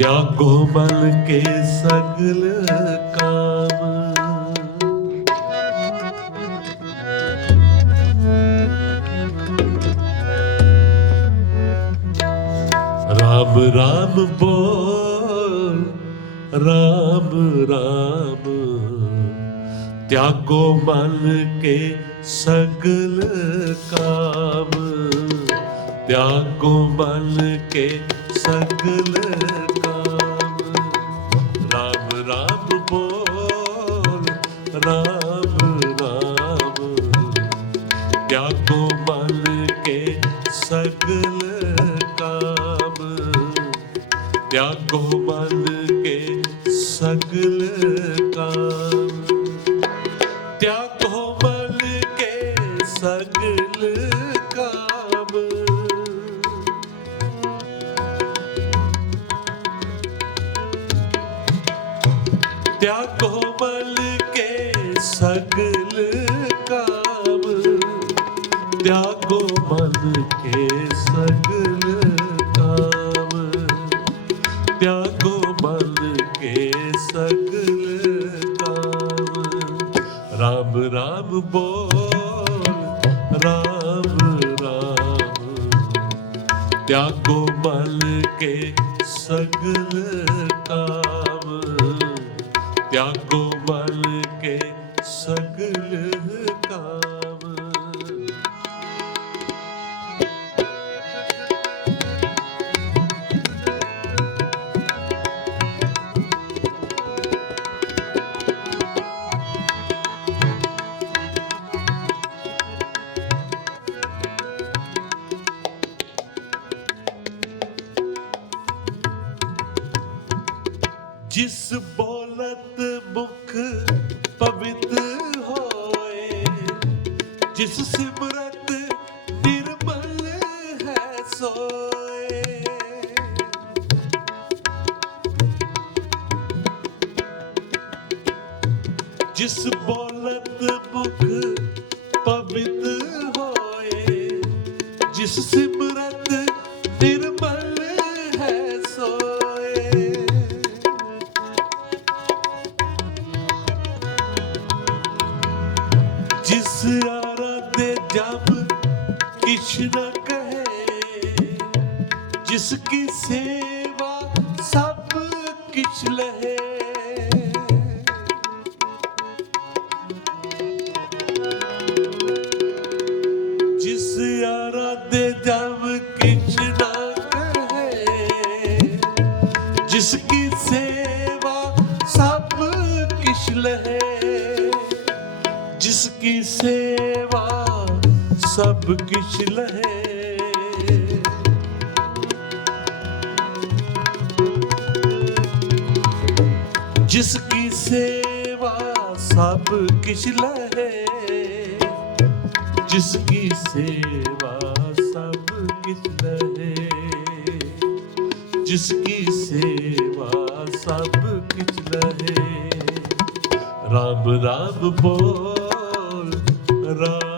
त्यागो बल के सगल काम राम राम बोल राम राम त्यागो मन के सगल काम त्यागो मन के सगल काम बोल राम राम त्यागो मन के सगल काम त्यागो मन के सगल काम त्यागो मन के सगल काम त्यागो बल के ਸਗਲ ਕਾਮ ਤਿਆਗੋ ਮਨ ਕੇ ਸਗਲ ਕਾਮ ਤਿਆਗੋ ਮਨ ਕੇ ਸਗਲ ਕਾਮ ਰਾਮ ਰਾਮ ਬੋਲ, ਰਾਮ ਰਾਮ। ਤਿਆਗੋ ਮਨ ਕੇ ਸਗਲ ਕਾਮ ਤਿਆਗੋ ਮਨ ਜਿਸ ਬੋਲਤ ਮੁਖ ਪਵਿੱਤ ਹੋਏ ਜਿਸ ਸਿਮਰਤ ਨਿਰਮਲ ਹੈ ਸੋਏ। ਜਿਸ ਬੋਲ ਜਿਸ ਆਰਾਧੇ ਜਬ ਕਿਛ ਨ ਕਹੇ ਜਿਸ ਕੀ ਸੇਵਾ ਸਭ ਕਿਛ ਲਹੇ। ਜਿਸ सब किछ लहे जिसकी सेवा सब किछ लहे जिसकी सेवा सब किछ लहे जिसकी सेवा सब किछ लहे राम राम बोल राम राम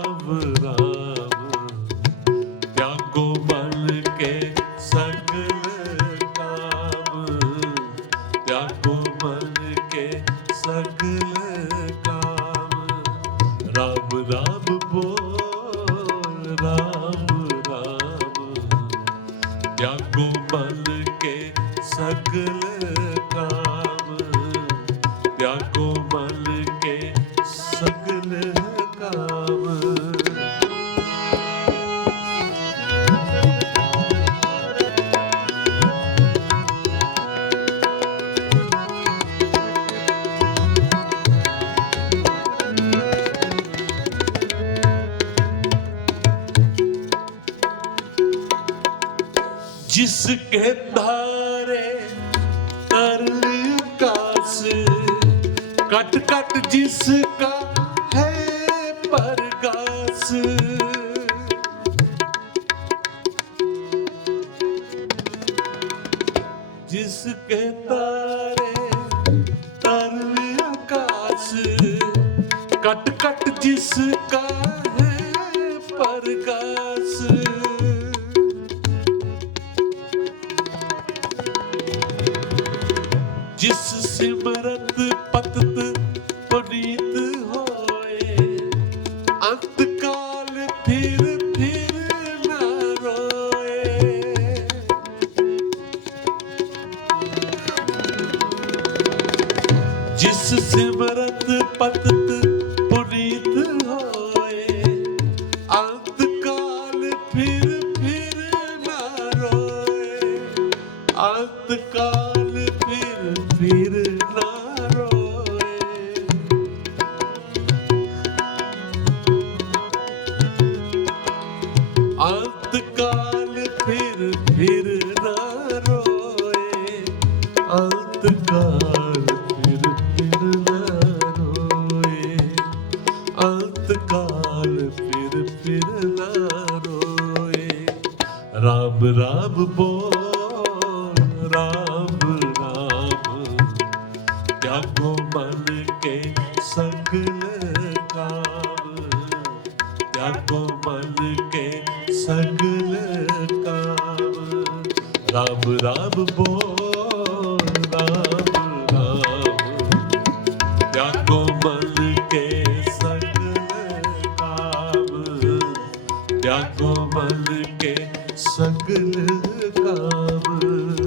ਜਿਸ ਕੇ ਧਾਰੇ ਤਰਲ ਕਾਸ ਕਟ ਕਟ ਜਿਸ ਕਾ किसका है परगास जिस सिमरत पतत पुनीत होए अंत काल फिर फिर ना रोए जिस सिमरत पतत ਅੰਤ ਕਾਲ ਫਿਰ ਫਿਰ ਨਾ ਰੋਏ। ਅੰਤ ਕਾਲ ਫਿਰ ਫਿਰ ਨਾ ਰੋਏ। ਅੰਤ ਕਾਲ ਫਿਰ ਫਿਰ ਨਾ ਰੋਏ। ਰਾਮ ਰਾਮ ਬੋਲ, ਰਾਮ ਰਾਮ। ਤਿਆਗੋ ਮਨ ਕੇ ਸਗਲ ਕਾਮ ਤਿਆਗੋ ਮਨ ਕੇ ਸਗਲ ਕਾਮ ਰਾਮ ਰਾਮ ਬੋਲ ਰਾਮ ਰਾਮ ਤਿਆਗੋ ਮਨ ਕੇ ਸਗਲ ਕਾਮ ਤਿਆਗੋ ਮਨ ਕੇ ਸਗਲ ਕਾਮ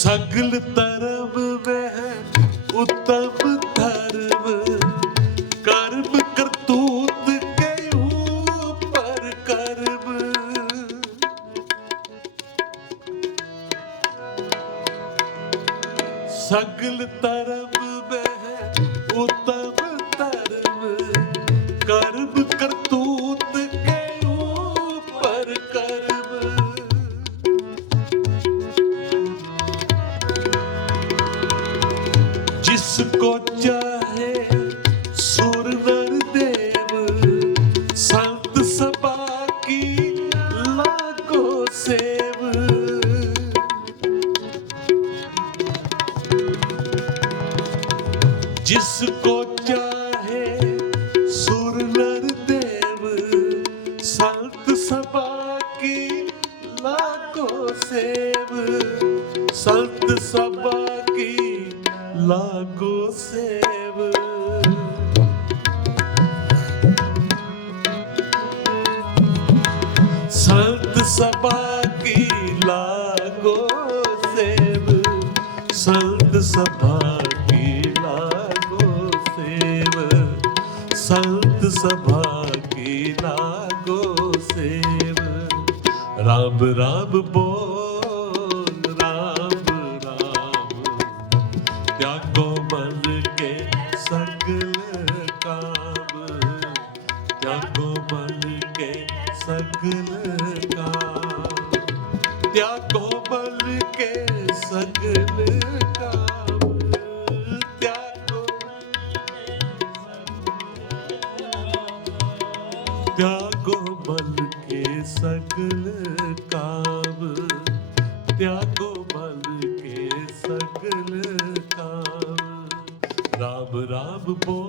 ਸਗਲ ਧਰਮ ਵਹਿ ਉਤਮ ਜਿਸ ਕੋ ਚਾਹੇ ਸੁਰ ਦੇਵ ਸੰਤ ਸਭਾ ਕੀ ਲਾਖੋ ਸੇਵ ਸੰਤ ਸਭਾ ਸੰਤ ਸਭਾ ਕੀ ਲਾਗੋ ਸੇਵ ਸੰਤ ਸਭਾ ਸਭਾ ਕੀ ਲਾਗੋ ਸੇਵ ਰੱਬ ਰੱਬ ਬੋਲ ਰੱਬ ਰੱਬ ਤਿਆਗੋ ਮਨ ਕੇ ਸਗਲ ਕੇ ਸਗਲ ਕਾਬ ਕੇ त्यागो मन के सगल काम राम राम बोल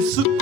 C'est.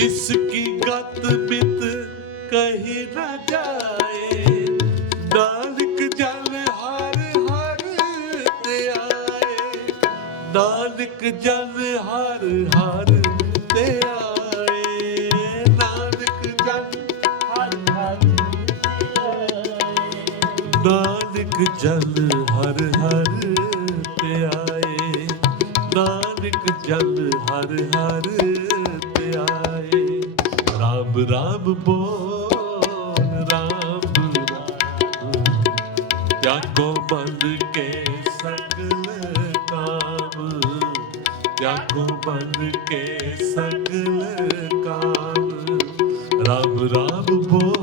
तिसकी गत बित कही न जाए नानक जल हर हर ते आए नानक जल हर हर ते आए नानक जल ਨਾਨਕ ਜਲ ਹਰ ਹਰ ਤੇ ਆਏ ਨਾਨਕ ਜਲ ਹਰ ਹਰ ਤੇ ਆਏ ਰਾਮ ਰਾਮ ਬੋਲ, ਰਾਮ ਰਾਮ। ਤਿਆਗੋ ਮਨ ਕੇ ਸਗਲ ਕਾਮ। ਤਿਆਗੋ ਮਨ ਕੇ ਸਗਲ ਕਾਮ। ਰਾਮ ਰਾਮ ਬੋਲ।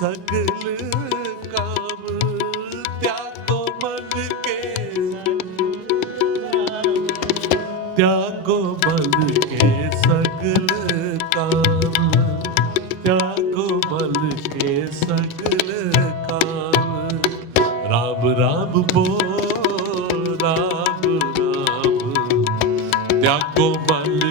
ਸਗਲ ਕਾਮ ਤਿਆਗੋ ਮਨ ਕੇ। ਤਿਆਗੋ ਮਨ ਕੇ ਸਗਲ ਕਾਮ। ਤਿਆਗੋ ਮਨ ਕੇ ਸਗਲ ਕਾਮ। ਰਾਮ ਰਾਮ ਬੋਲ ਰਾਮ ਰਾਮ। ਤਿਆਗੋ ਮਨ